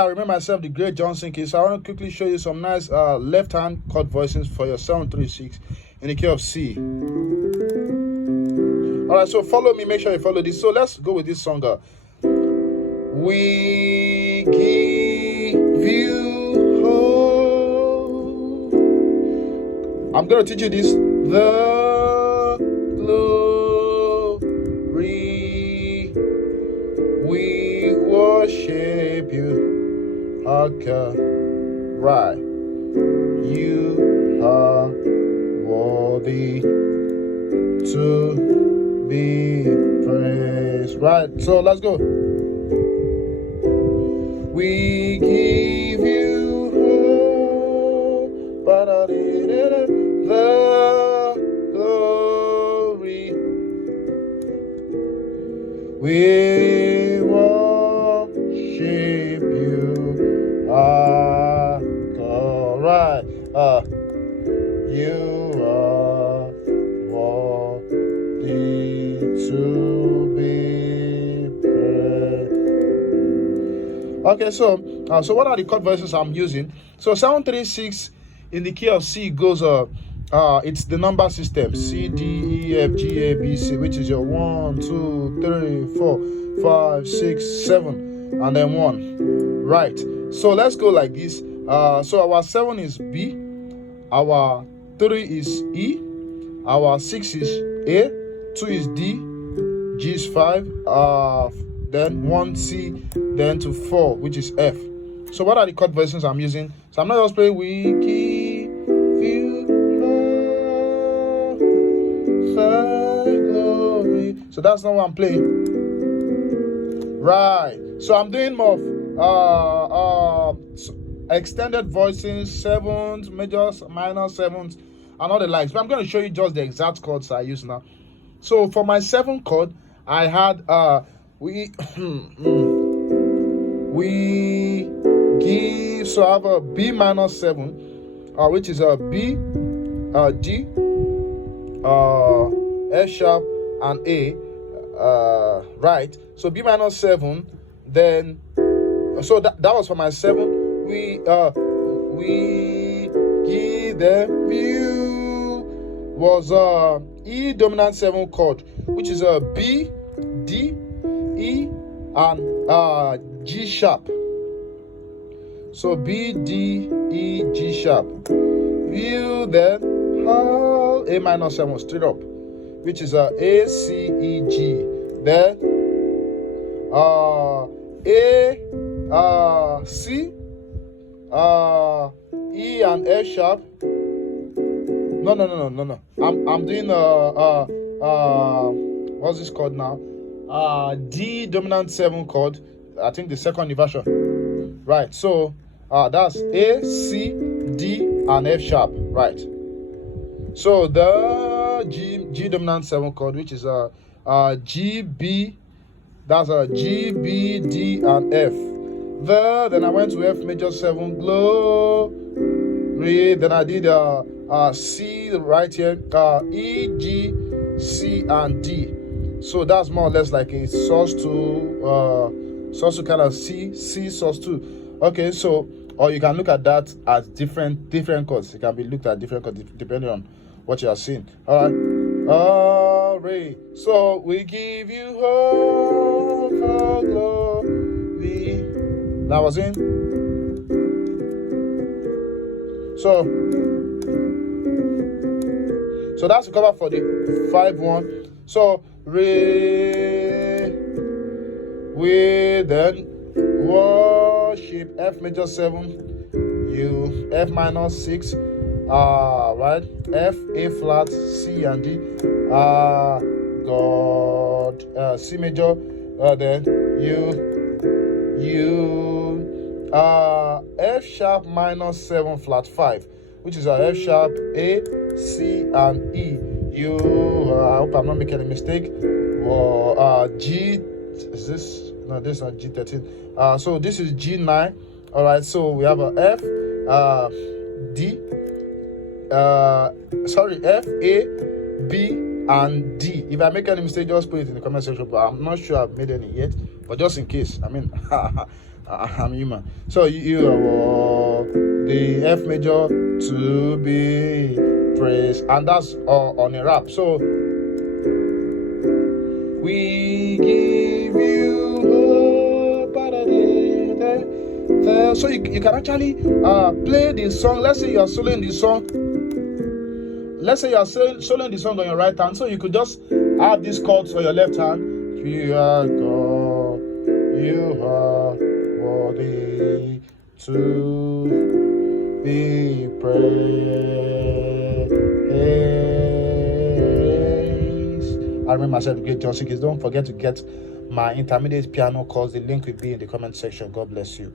I remember myself, the great Johnsonkeyz. So I want to quickly show you some nice left-hand chord voicings for your 736 in the key of C. All right, so follow me. Make sure you follow this. So let's go with this song. We give you hope. I'm gonna teach you this. The glory. We worship you. Okay, right. You are worthy to be praised. Right, so let's go. We give you hope, the glory. We worship you, our God. Right, you are worthy to be praised. Okay, so what are the chord voices I'm using? So 736 in the key of C goes it's the number system: C, D, E, F, G, A, B, C, which is your 1, 2, 3, 4, 5, 6, 7, and then 1. Right. So let's go like this. So our 7 is B, our 3 is E, our 6 is A, 2 is D, G is 5, then 1 C, then to 4, which is F. So what are the chord voicings I'm using? So I'm not just playing we give you glory. So that's not what I'm playing. Right. So I'm doing more of extended voicings, sevenths, majors, minor sevenths, and all the likes. But I'm going to show you just the exact chords I use now. So for my 7th chord, I had we give. So I have a B minor 7, which is a B, D, F sharp, and A. Right. So B minor 7. Then so that was for my 7. We give them you was E dominant 7 chord, which is a B, D, E, and G sharp. So B, D, E, G sharp. View then A minor 7 straight up, which is a C, E, G. Then A, C, E and F sharp. No. I'm doing what's this chord now? D dominant 7 chord. I think the second inversion. Right. So that's A, C, D, and F sharp. Right. So the G dominant 7 chord, which is G, B. That's a G, B, D, and F. Then I went to F major 7 glory. Then I did C right here, E, G, C, and D. So that's more or less like a sus2 kind of C sus2. Okay, so or you can look at that as different chords. It can be looked at different chords depending on what you are seeing. All right. So we give you hope for glory. That was in. So that's the cover for the 5-1. So we then worship F major 7, you F minor 6, right, F, A flat, C and D, God, C major, then you F sharp minor 7 flat 5, which is a F sharp, A, C, and E. I hope I'm not making a mistake. G, is this? No, this is not G13. So this is G9. All right. So we have a F, D, F, A, B, and D. If I make any mistake, just put it in the comment section. But I'm not sure I've made any yet. But just in case, I mean, I'm human. So you are the F major to be praised, and that's on a rap. So we give you hope. So you can actually play the song. Let's say you are soloing the song. Let's say you are soloing the song on your right hand. So you could just have these chords on your left hand. You are God, you are worthy to be praised. I remember myself, the great Johnsonkeyz. Don't forget to get my intermediate piano course. The link will be in the comment section. God bless you.